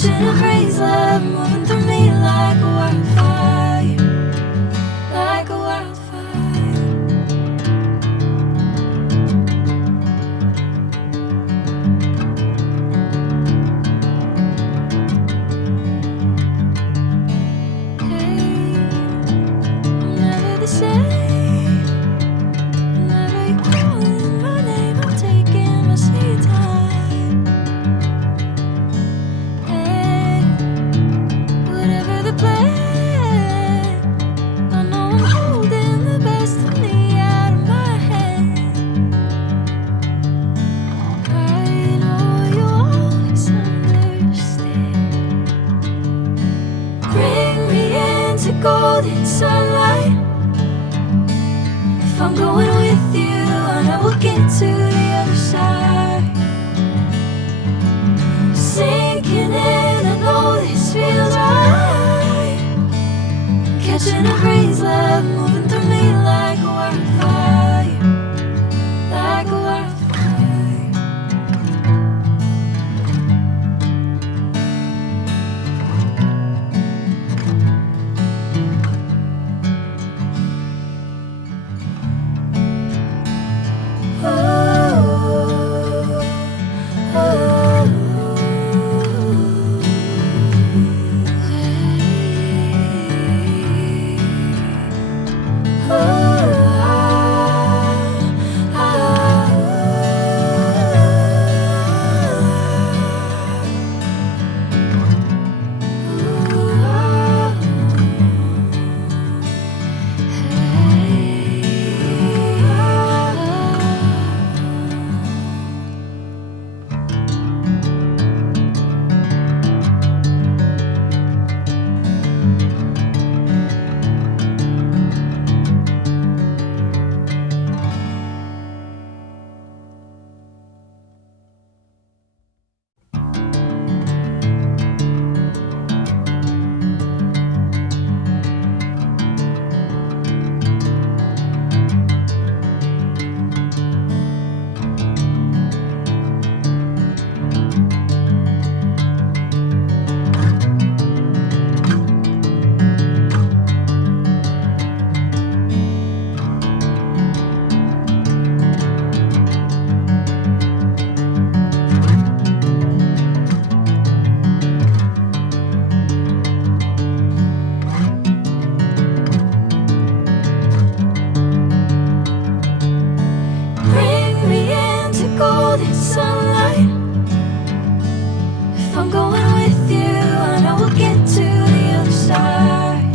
catching a crazy love moving through me like a wildfire, like a wildfire. Hey, I'm never the same. Whenever you're calling my name, I'm taking my sweet time. Hey, whatever the plan, I know I'm holding the best of me out of my hand. I know you always understand. Bring me into golden sunlight. If I'm going with you, I know we'll get to the other side. Sinking in, I know this feels right. Catching a crazy love moving through me like a wildfire, like a wildfire. Bring me into golden sunlight. If I'm going with you, I know we'll get to the other side.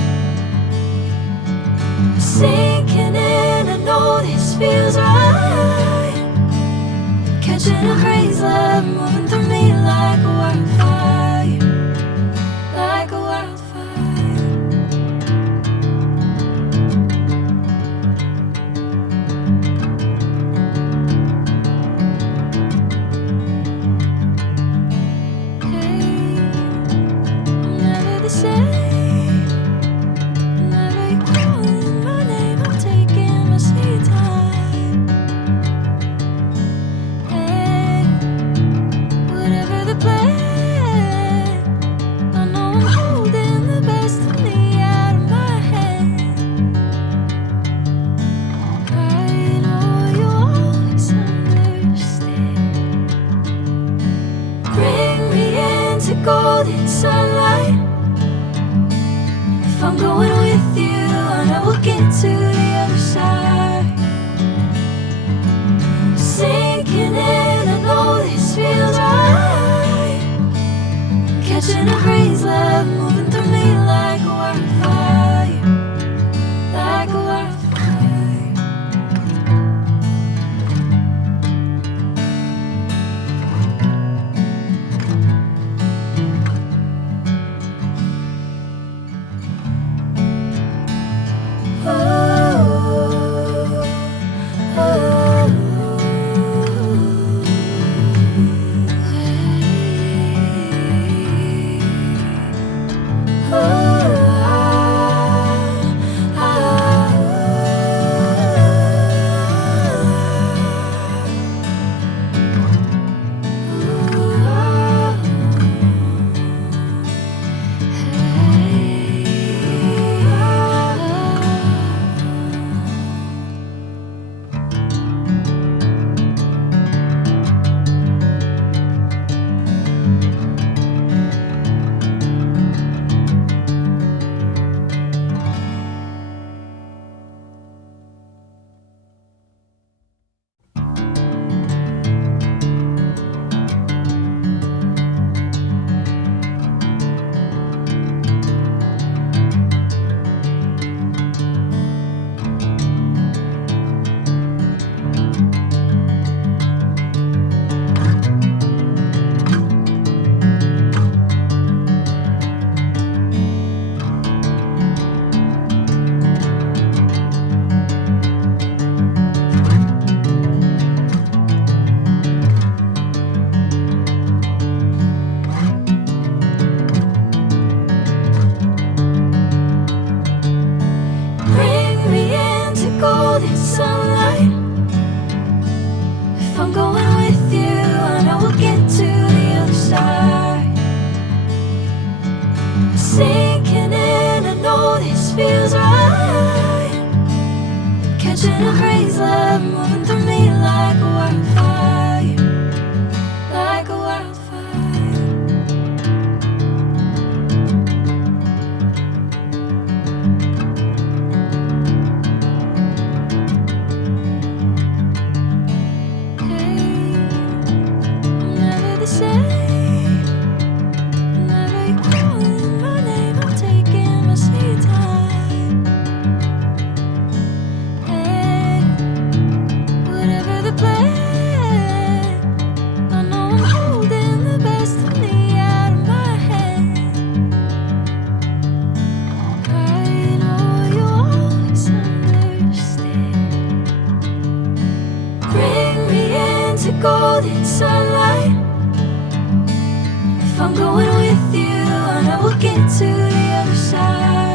Sinking in, I know this feels right. Catching a crazy love moving through me like a wildfire, like a wildfire. Hey, I'm never the same. Whenever you're calling my name, I'm taking my sweet time. Hey, whatever the plan, I know I'm holding the best of me out of my hand. I know you always understand. Bring me into golden sunlight. If I'm going with you, I know we'll get to the other side. Sinking in, I know this feels right. Catching a crazy love moving through me like a wildfire, like a wildfire. golden sunlight. If I'm going with you, I know we'll get to the other side. Sinking in, I know this feels right. Catching a breeze, love moving through me like a wildfire, like a wildfire. Golden sunlight. If I'm going with you, I know we'll get to the other side.